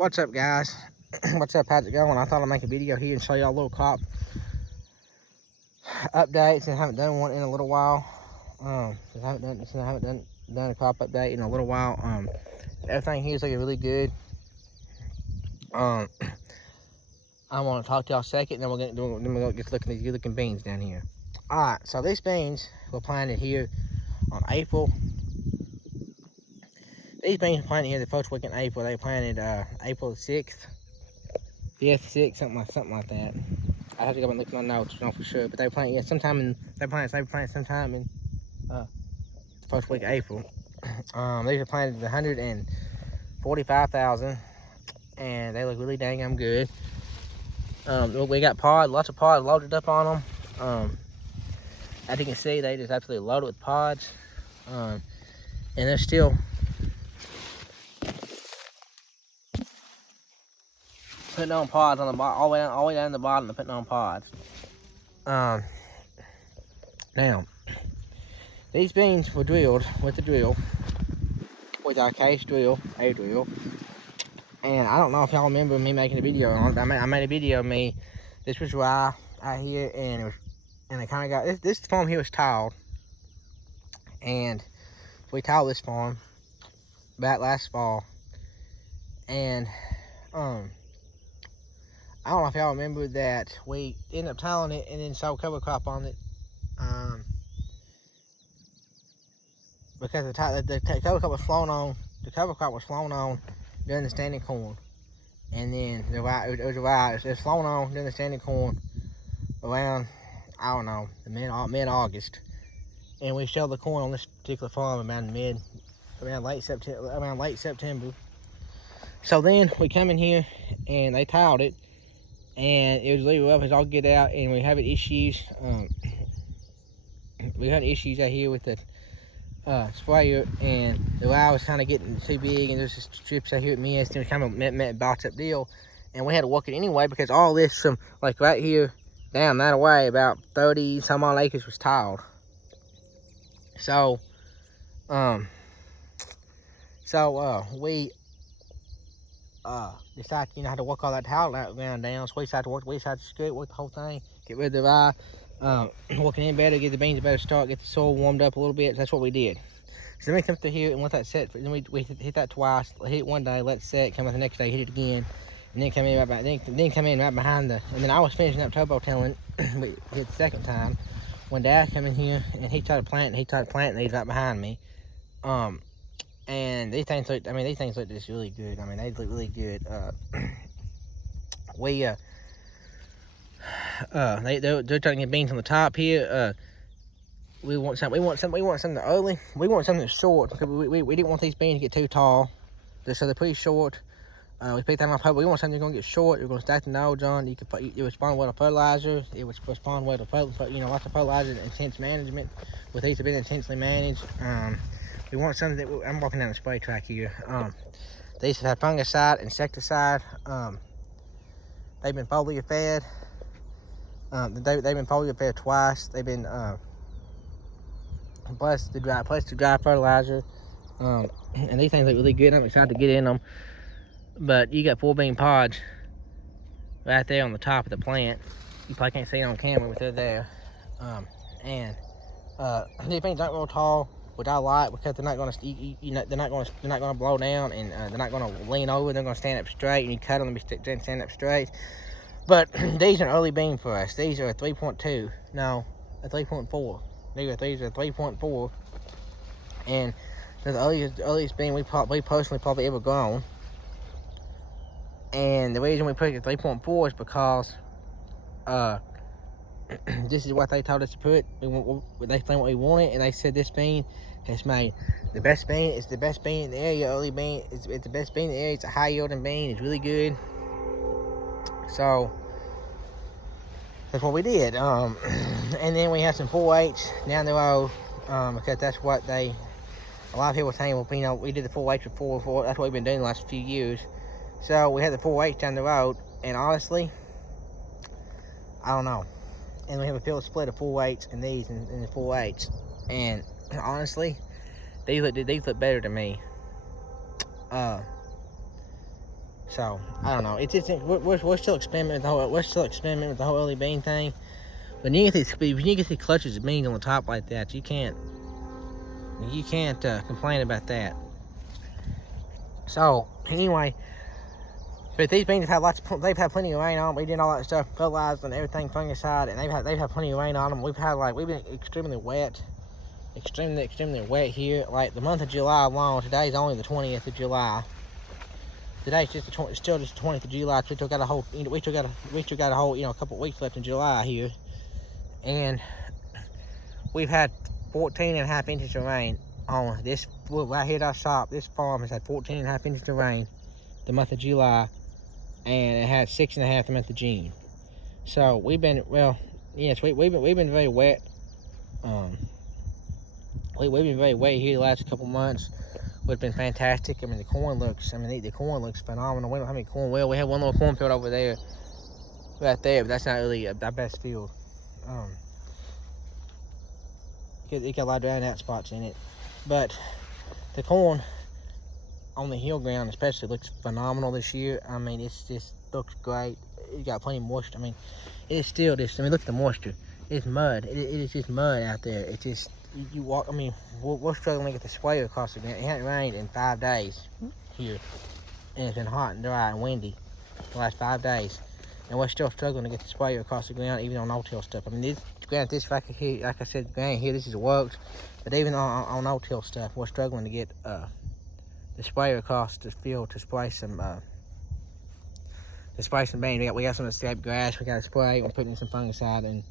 What's up, guys? What's up? How's it going? I thought I'd make a video here and show y'all a little crop update since I haven't done one in a little while. Since I haven't done a crop update in a little while. Everything here is looking really good. I want to talk to y'all a second, and then we're gonna get looking at these good looking beans down here. All right, so these beans were planted here on April. These beans were planted here the first week in April. They planted April the 6th, 5th, 6th, something like that. I have to go back and look at my notes to know for sure. But they planted they planted sometime in the first week of April. These are planted 145,000, and they look really dang good. We got lots of pods loaded up on them. As you can see, they just absolutely loaded with pods, and they're still putting on pods on the bottom, all the way down the bottom. They're putting on pods. Now, these beans were drilled with the drill, with our case drill, a drill. And I don't know if y'all remember me making a video on it. I made a video of me. This was rye out here, and it kind of got this farm here was tiled, and we tiled this farm back last fall. And I don't know if y'all remember that we ended up tiling it and then sowed cover crop on it. Because the cover crop was flown on, during the standing corn, and then it was flown on during the standing corn around, I don't know, mid-August, and we shelled the corn on this particular farm around late September. So then we come in here and they tiled it, and it was really rough as all get out, and we having issues. We had issues out here with the sprayer, and the rye was kind of getting too big, and there's just strips out here at me, and it was kind of a box up deal, and we had to work it anyway because all this from like right here down that way about 30 some odd acres was tiled. So we decided, how to work all that tile ground down. So we decided to screw work the whole thing, get rid of the rye, working in better, get the beans a better start, get the soil warmed up a little bit. So that's what we did. So then we come through here and let that set. Then we hit that twice, hit it one day, let it set, come out the next day, hit it again, and then come in right back. Then come in right behind the. And then I was finishing up turbo tilling. We hit the second time when Dad come in here and he started planting. These right behind me. And these things look. These things look just really good. They look really good. They're trying to get beans on the top here. We want something early. We want something that's short because we didn't want these beans to get too tall. So they're pretty short. We picked that off. We want something that's gonna get short. You're gonna stack the nodes on. It would respond well to fertilizer. It would respond well to lots of fertilizer and intense management. With these have been intensely managed. We want something that I'm walking down the spray track here. These have fungicide, insecticide. They've been foliar fed. They've been foliar fed twice. They've been plus the dry fertilizer. And these things look really good. I'm excited to get in them. But you got 4 bean pods right there on the top of the plant. You probably can't see it on camera, but they're there. These beans aren't real tall, which I like because they're not going to blow down, and they're not going to lean over. They're going to stand up straight, and you cut them and stand up straight. But these are an early bean for us. These are a 3.2. No, a 3.4. These are 3.4, and they're the earliest bean we personally probably ever grown. And the reason we put it at 3.4 is because this is what they told us to put. They explained what we wanted, and they said this bean has made the best bean. It's the best bean in the area. Early bean. It's the best bean in the area. It's a high yielding bean. It's really good. So that's what we did. And then we have some 4-H down the road, because that's what a lot of people were saying. Well, we did the 4-H before. That's what we've been doing the last few years. So we had the 4-H down the road, and honestly, I don't know. And we have a field split of 4-H and these and the 4-H, and honestly, these look better to me. So I don't know. It's just we're still experimenting with the whole early bean thing. But you get these clutches of beans on the top like that, you can't complain about that. So anyway, but these beans have had they've had plenty of rain on them. We did all that stuff, fertilized and everything, fungicide, and they've had plenty of rain on them. We've been extremely wet here. Like the month of July alone, today's only the 20th of July. Today's just still just the 20th of July. So we still got a whole, a couple of weeks left in July here, and we've had 14.5 inches of rain on this. Right here at our shop, this farm has had 14.5 inches of rain the month of July, and it had 6.5 the month of June. So we've been, well, yes, we've been very wet. We've been very wet here the last couple months. It's been fantastic. I mean, the corn looks phenomenal. We don't have any corn. Well, we have one little cornfield over there, right there, but that's not really our best field. It got a lot of drying out spots in it, but the corn on the hill ground especially looks phenomenal this year. I mean, it just looks great. It got plenty of moisture. I mean, it's still just, I mean, look at the moisture. It's mud. It is just mud out there. It's just, you walk, I mean, we're struggling to get the sprayer across the ground. It hasn't rained in 5 days here, and it's been hot and dry and windy the last 5 days, and we're still struggling to get the sprayer across the ground, even on no-till stuff. I mean, this right here, like I said, the ground here, this is works, but even on no-till stuff, we're struggling to get the sprayer across the field to spray some beans. We got some escaped grass. We got to spray. We're putting in some fungicide and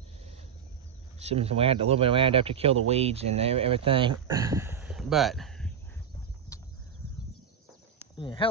a little bit of Roundup to kill the weeds and everything. But yeah, hell.